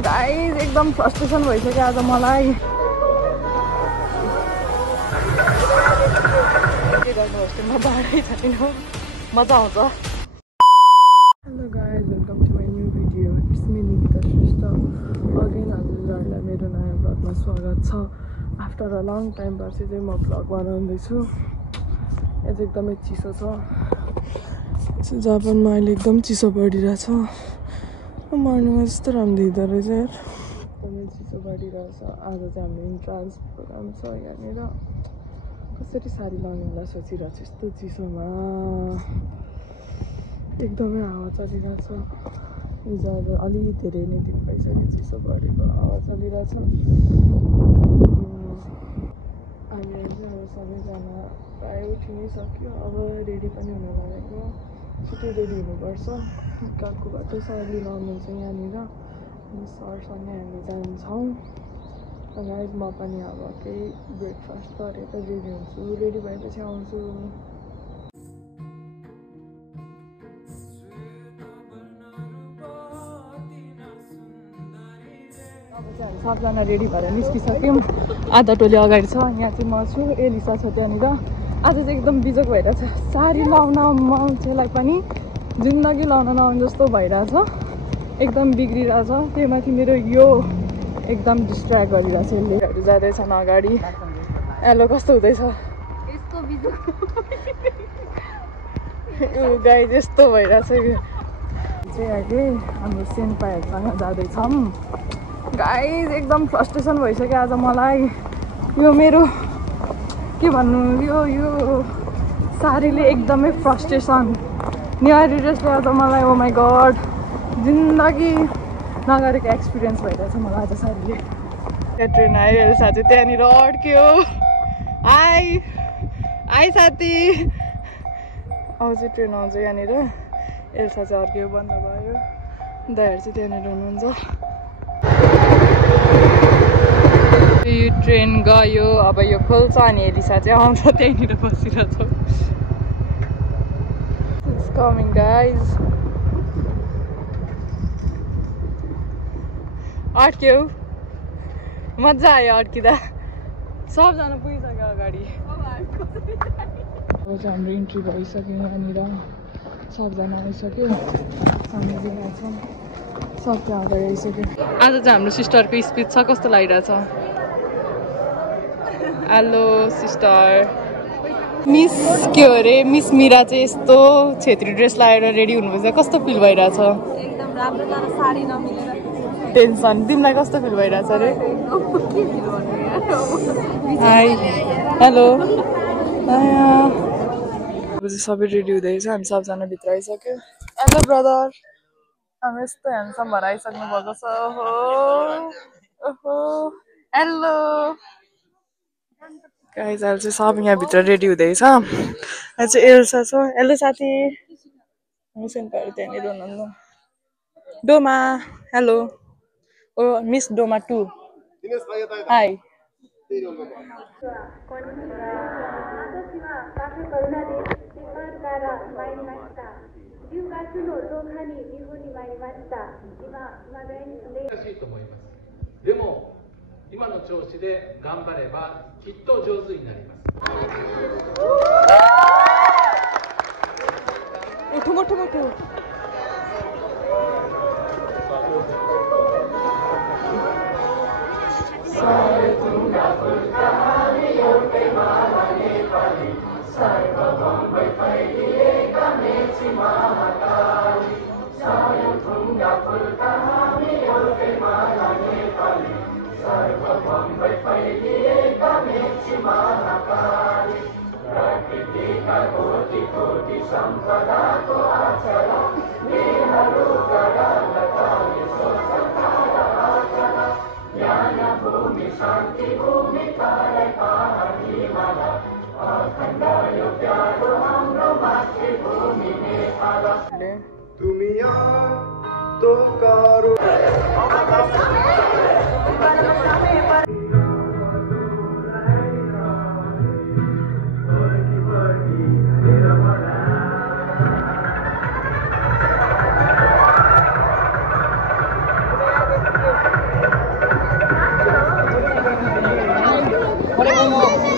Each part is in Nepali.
गाइस एकदम फ्रस्ट्रेसन भइसक्यो आज मलाई। होस्टेलमा भाडै छैन, मजा आउँछ। Hello guys, welcome to my new video. It's me Nikita Shrestha. Again हजुरहरूलाई मेरो नयाँ भ्लगमा स्वागत छ। आफ्टर अ लङ टाइम पछि चाहिँ म भ्लग बनाउँदैछु। यो चाहिँ एकदमै चिसो छ। जापानमा अहिले एकदम चिसो बढिरहेछ। मर्निङमा जस्तो राम्रो दिँदो रहेछ यार। एकदमै चिसो बढिरहेछ। आज चाहिँ हाम्रो इन्ट्रान्स प्रोग्राम छ यहाँनिर। कसरी साडी लाउने होला सोचिरहेको छु यस्तो चिसोमा। एकदमै हावा चलिरहेछ। हिजो आज अलिकति धेरै नै दिन भइसक्यो चिसो बढेको, हावा चलिरहेछ। हामीहरू चाहिँ अब सबैजना प्रायः उठि नै सक्यो। अब रेडी पनि हुन लागेको, छिटो रेडी हुनुपर्छ। काकुबाट सर लिन आउनुहुन्छ यहाँनिर, अनि सरसँगै हामी जान्छौँ। गाइस म पनि अब केही ब्रेकफास्ट गरेर रेडी हुन्छु। रेडी भएपछि आउँछु। अब चाहिँ हामी सबजना रेडी भएर निस्किसक्यौँ। आधा टोली अगाडि छ। यहाँ चाहिँ म छु, एलिसा छ त्यहाँनिर। आज चाहिँ एकदम बिजोग भइरहेछ। साडी लाउन मान्छेलाई पनि जिन्दगी लाउन नआउने जस्तो भइरहेछ। एकदम बिग्रिरहेछ। त्यही माथि मेरो यो एकदम डिस्ट्र्याक्ट गरिरहेछ। यसले जाँदैछन् अगाडि। हेलो, कस्तो हुँदैछ? गाइस यस्तो भइरहेछ। चाहिँ अहिले हाम्रो सेन्पाहरूसँग जाँदैछौँ। गाइस एकदम फ्रस्ट्रेसन भइसक्यो आज मलाई। यो मेरो के भन्नु, यो साडीले एकदमै फ्रस्ट्रेसन। न्यारी ड्रेसले आज मलाई ओ माई गड जिन्दगी नगरेको एक्सपिरियन्स भइरहेछ मलाई आज साडीले। त्यहाँ ट्रेन आयो, एल्सा चाहिँ त्यहाँनिर अड्क्यो। आई साथी, आउँछ ट्रेन आउँछ यहाँनिर। एल्सा चाहिँ अड्क्यो, बन्द भयो। दाइहरू चाहिँ त्यहाँनिर हुनुहुन्छ। यो ट्रेन गयो, अब यो खोल्छ अनि एलिसा चाहिँ आउँछ, त्यहीँनिर बसिरहेछ। It's coming guys. अड्क्यौ, मजा आयो अड्किँदा। सबजना पुगिसक्यो अगाडि। अब चाहिँ हाम्रो इन्ट्री भइसक्यो यहाँनिर। सबजना आइसक्यो, हामी गइरहेछौँ। सब त्यहाँ अगाडि आइसक्यो। आज चाहिँ हाम्रो सिस्टरको स्पिच छ, कस्तो लागिरहेछ? Hello sister. मिस के हो अरे, मिस मिरा चाहिँ यस्तो छेत्री ड्रेस लगाएर रेडी हुनुपर्छ। कस्तो फिल भइरहेछ? एकदम राम्रो, तर साडी नमिलेर टेन्सन। तिमीलाई कस्तो फिल भइरहेछ अरे? High, hello. सबै रेडी हुँदैछ, हामी सबजना भित्र आइसक्यो। हेलो ब्रदर, हामी यस्तो ह्यान्डसम भएर आइसक्नु भएको छ। ओहो ओहो, हेलो गाइस। अहिले चाहिँ सब यहाँभित्र रेडी हुँदैछ। यहाँ चाहिँ एल्सा छ। हेलो साथी। मिस एन्पायर त्यहाँनिर हुनुहुन्न। डोमा, हेलो। ओ मिस डोमा 2, हाई।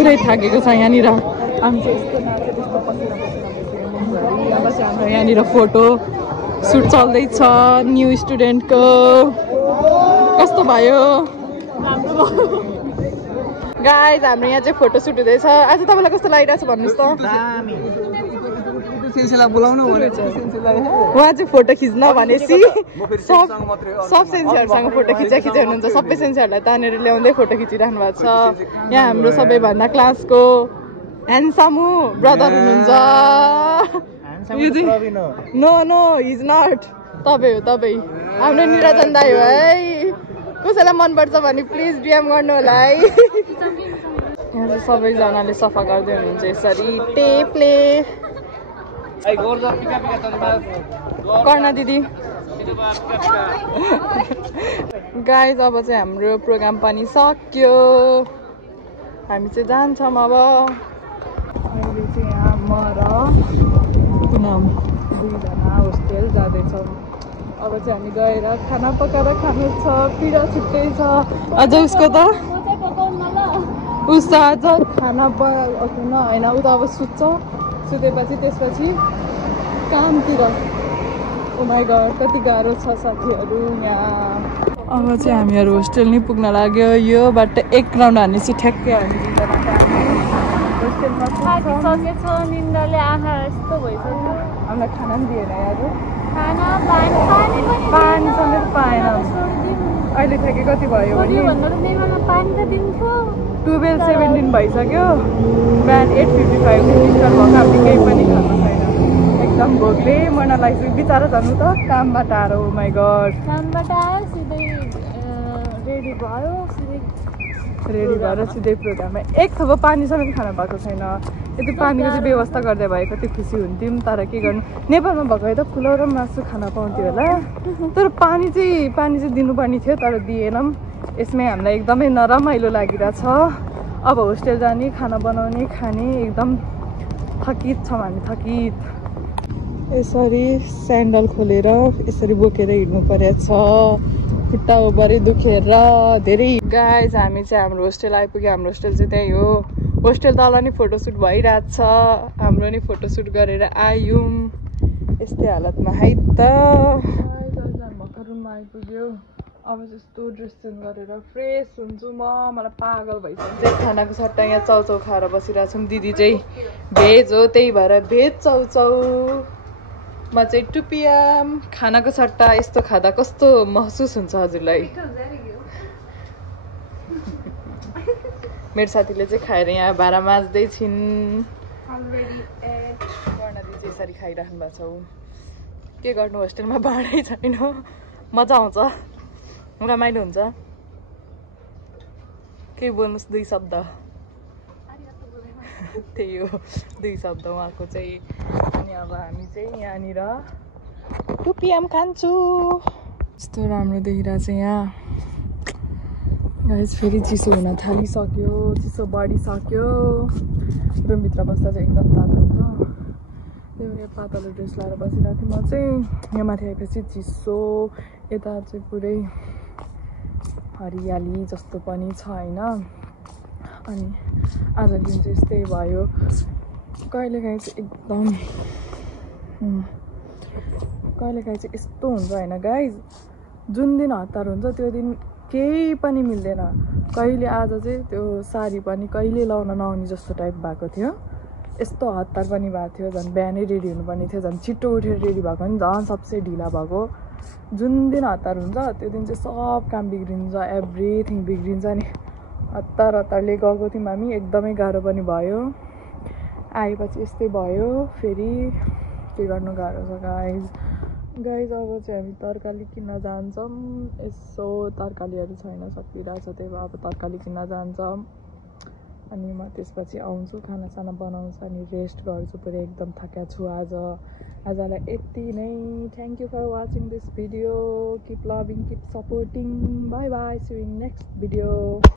पुरै थाकेको छ यहाँनिर हामी चाहिँ यस्तो नाच्यो त्यस्तो पसिना अब चाहिँ हाम्रो यहाँनिर फोटो सुट चल्दैछ न्यू स्टुडेन्टको कस्तो भयो गाइज हाम्रो यहाँ चाहिँ फोटो सुट हुँदैछ आज तपाईँलाई कस्तो लागिरहेको छ भन्नुहोस् त उहाँ चाहिँ फोटो खिच्न भनेपछि सब सेन्सीहरूसँग फोटो खिच्दै हुनुहुन्छ सबै सेन्सीहरूलाई तानेर ल्याउँदै फोटो खिचिराख्नु भएको छ यहाँ हाम्रो सबैभन्दा क्लासको ह्यान्डसमु ब्रदर हुनुहुन्छ नो नो इज नट तपाईँ हो तपाईँ हाम्रो निरञ्जन दाई हो है कसैलाई मनपर्छ भने प्लिज डिएम गर्नु होला है यहाँ चाहिँ सबैजनाले सफा गर्दै हुनुहुन्छ यसरी टेपले कर्णा दिदी गाइज अब चाहिँ हाम्रो प्रोग्राम पनि सक्यो हामी चाहिँ जान्छौँ अब अहिले चाहिँ यहाँ म र पुनम दुईजना होस्टेल जाँदैछौँ अब चाहिँ हामी गएर खाना पकाएर खानु छ पिरा छुट्टै छ अझ उसको त उस आज खाना पकाउन होइन ऊ त अब सुत्छ सुतेपछि त्यसपछि कामतिर ओ माई गॉड कति गाह्रो छ साथीहरू यहाँ अब चाहिँ हामीहरू होस्टेल नै पुग्न लाग्यो यो बाटो एक राउन्ड हानेपछि ठ्याक्कै हामी होस्टेलमा सकेछ निन्द्राले आँखा यस्तो भइसक्यो हामीलाई खाना पनि दिएन आज खाना पानी समेत पाएन अहिले ठ्याक्कै कति भयो भने पानी त दिन्छु 12:17 भइसक्यो बिहान 8:55 स्टार्ट भएको हामीले केही पनि खानु छैन एकदम भोकले मन लाग्छ बिचारा जानु त कामबाट आएर ओ माई गड कामबाट आयो सिधै रेडी भएर सिधै प्रोग्राममा एक थोप पानी समेत खान भएको छैन यति पानीको चाहिँ व्यवस्था गर्दै भए कति खुसी हुन्थ्यौँ तर के गर्नु नेपालमा भएको भए त फुलौ र मासु खान पाउँथ्यो होला तर पानी चाहिँ दिनुपर्ने थियो तर दिएनौँ यसमै हामीलाई एकदमै नरमाइलो लागिरहेछ अब होस्टेल जाने खाना बनाउने खाने एकदम थकित छौँ हामी थकित यसरी स्यान्डल खोलेर यसरी बोकेर हिँड्नु परेछ खुट्टा उभरी दुखेर धेरै गाइज हामी चाहिँ हाम्रो होस्टेल आइपुग्यो हाम्रो होस्टेल चाहिँ त्यही हो होस्टेल तल नि फोटोसुट भइरहेछ हाम्रो नि फोटोसुट गरेर आयौँ यस्तै हालतमा है त भर्खर रुममा आइपुग्यो अब यस्तो ड्रेस चेन्ज गरेर फ्रेस हुन्छु मलाई पागल भइसक्यो खानाको सट्टा यहाँ चाउचाउ खाएर बसिरहेको छौँ दिदी चाहिँ भेज हो त्यही भएर भेज चाउचाउ म चाहिँ टुपियाम खानाको सट्टा यस्तो खाँदा कस्तो महसुस हुन्छ हजुरलाई मेरो साथीले चाहिँ खाएर यहाँ भाँडा माझ्दै छिन् कर्णाले चाहिँ यसरी खाइराख्नु भएको छ के गर्नु होस्टेलमा भाँडै छैन मजा आउँछ रमाइलो हुन्छ केही बोल्नुहोस् दुई शब्द त्यही हो दुई शब्द उहाँको चाहिँ अनि अब हामी चाहिँ यहाँनिर टुपियाम खान्छु यस्तो राम्रो देखिरहेको छ यहाँ गाइस फेरि चिसो हुन थालिसक्यो चिसो बढिसक्यो रुमभित्र बस्दा चाहिँ एकदम तातो हुन्छ त्यही भएर पातलो ड्रेस लगाएर बसिरहेको थिएँ म चाहिँ यहाँ माथि आएपछि चिसो यता चाहिँ पुरै हरियाली जस्तो पनि छ होइन अनि आजको दिन चाहिँ यस्तै भयो कहिलेकाहीँ चाहिँ एकदम कहिलेकाहीँ चाहिँ यस्तो हुन्छ होइन गाइज जुन दिन हतार हुन्छ त्यो दिन केही पनि मिल्दैन कहिले आज चाहिँ त्यो साडी पनि कहिले लाउन नआउने जस्तो टाइप भएको थियो यस्तो हतार पनि भएको थियो झन् बिहानै रेडी हुनुपर्ने थियो झन् छिट्टो उठेर रेडी भएको नि झन् सबसे ढिला भएको जुन दिन हतार हुन्छ त्यो दिन चाहिँ सब काम बिग्रिन्छ एभ्रिथिङ बिग्रिन्छ नि हतारले गएको थियौँ हामी एकदमै गाह्रो पनि भयो आएपछि यस्तै भयो फेरि के गर्नु गाह्रो छ गाइज अब चाहिँ हामी तरकारी किन्न जान्छौँ यसो तरकारीहरू छैन सकिरहेछ त्यही भएर अब तरकारी किन्न जान्छौँ अनि म त्यसपछि आउँछु खानासाना बनाउँछु अनि रेस्ट गर्छु पुरै एकदम थाकेको छु आजलाई यति नै thank you for watching this video keep loving keep supporting bye bye see you in next video